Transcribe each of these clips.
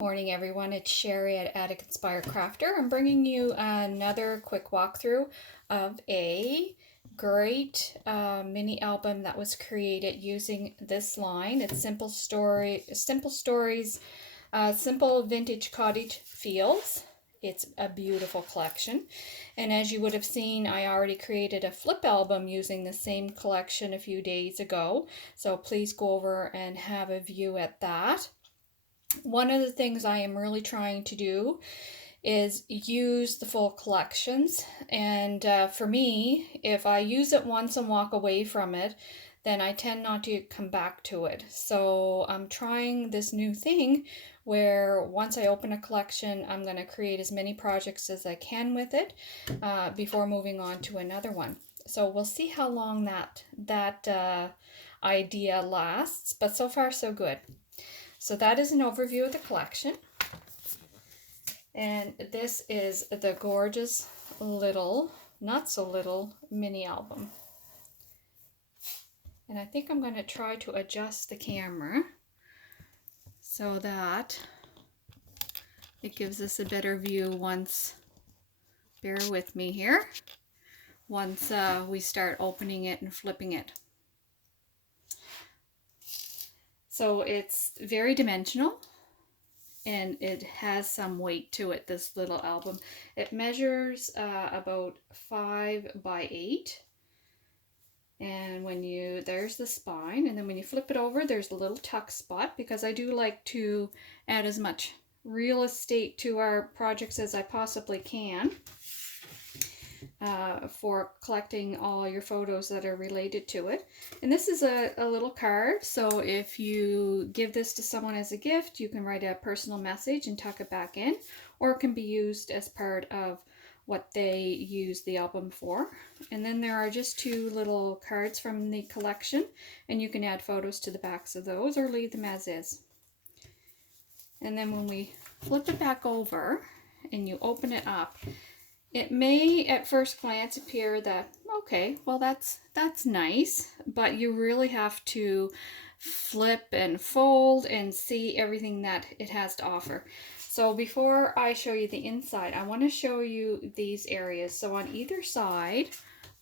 Morning everyone, it's Sherry at Attic Inspired Crafter. I'm bringing you another quick walkthrough of a great mini album that was created using this line. It's Simple Stories, Simple Vintage Cottage Feels. It's a beautiful collection, and as you would have seen, I already created a flip album using the same collection a few days ago, so please go over and have a view at that. One of the things I am really trying to do is use the full collections. And for me, if I use it once and walk away from it, then I tend not to come back to it. So I'm trying this new thing where once I open a collection, I'm going to create as many projects as I can with it before moving on to another one. So we'll see how long that idea lasts, but so far so good. So that is an overview of the collection. And this is the gorgeous little, not so little, mini album. And I think I'm going to try to adjust the camera so that it gives us a better view once, bear with me here, once we start opening it and flipping it. So it's very dimensional. And it has some weight to it, this little album. It measures about 5 by 8. And there's the spine, and then when you flip it over, there's a little tuck spot, because I do like to add as much real estate to our projects as I possibly can for collecting all your photos that are related to it. And this is a little card, so if you give this to someone as a gift, you can write a personal message and tuck it back in, or it can be used as part of what they use the album for. And then there are just 2 little cards from the collection, and you can add photos to the backs of those or leave them as is. And then when we flip it back over and you open it up, it may at first glance appear that, okay, well that's nice, but you really have to flip and fold and see everything that it has to offer. So before I show you the inside, I want to show you these areas. So on either side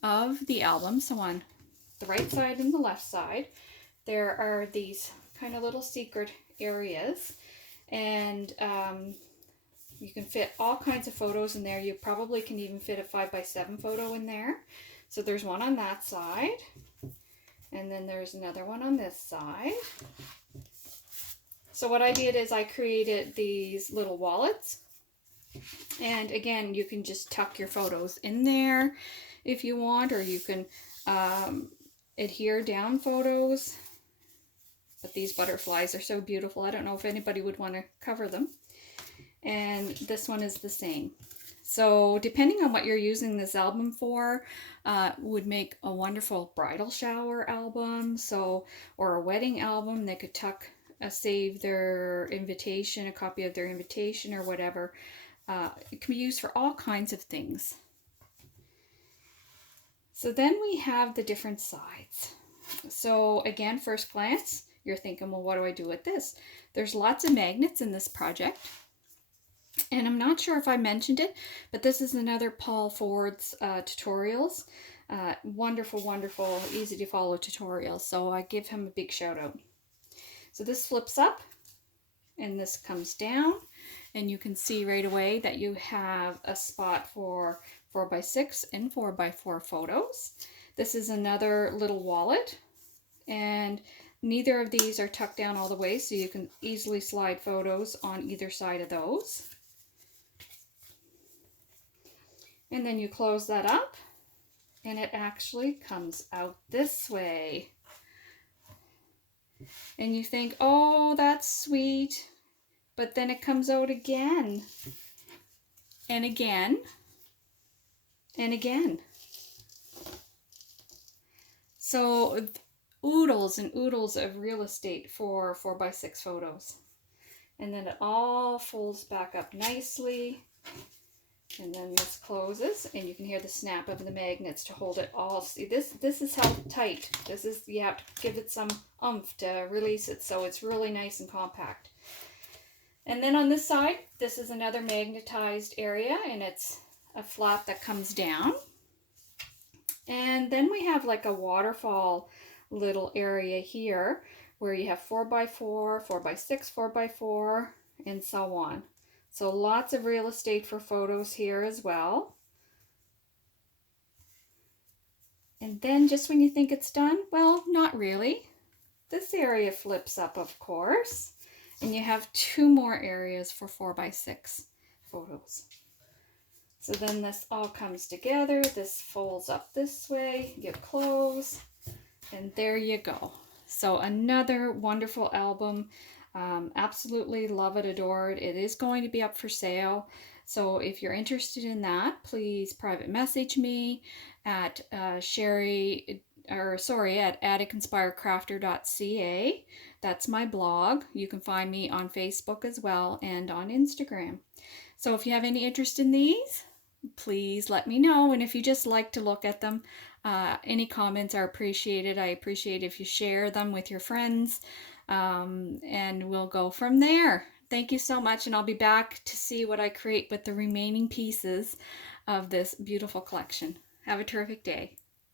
of the album, so on the right side and the left side, there are these kind of little secret areas, and you can fit all kinds of photos in there. You probably can even fit a 5 by 7 photo in there. So there's one on that side, and then there's another one on this side. So what I did is I created these little wallets, and again, you can just tuck your photos in there if you want, or you can adhere down photos. But these butterflies are so beautiful. I don't know if anybody would want to cover them. And this one is the same. So depending on what you're using this album for, would make a wonderful bridal shower album, or a wedding album. They could save their invitation, a copy of their invitation or whatever. It can be used for all kinds of things. So then we have the different sides. So again, first glance, you're thinking, well, what do I do with this? There's lots of magnets in this project. And I'm not sure if I mentioned it, but this is another Paul Ford's tutorials. Wonderful, wonderful, easy to follow tutorials. So I give him a big shout out. So this flips up and this comes down, and you can see right away that you have a spot for 4 by 6 and 4 by 4 photos. This is another little wallet, and neither of these are tucked down all the way, so you can easily slide photos on either side of those. And then you close that up, and it actually comes out this way. And you think, oh, that's sweet. But then it comes out again, and again, and again. So oodles and oodles of real estate for 4 by 6 photos. And then it all folds back up nicely. And then this closes, and you can hear the snap of the magnets to hold it all. See, this is held tight. You have to give it some oomph to release it, so it's really nice and compact. And then on this side, this is another magnetized area, and it's a flap that comes down. And then we have like a waterfall little area here where you have 4x4, 4x6, 4x4, and so on. So lots of real estate for photos here as well. And then just when you think it's done, well, not really. This area flips up, of course, and you have 2 more areas for 4x6 photos. So then this all comes together, this folds up this way, you close, and there you go. So another wonderful album. Absolutely love it, adore it. It is going to be up for sale. So if you're interested in that, please private message me at at atticinspirecrafter.ca. That's my blog. You can find me on Facebook as well and on Instagram. So if you have any interest in these, please let me know. And if you just like to look at them, any comments are appreciated. I appreciate if you share them with your friends, and we'll go from there. Thank you so much, and I'll be back to see what I create with the remaining pieces of this beautiful collection. Have a terrific day.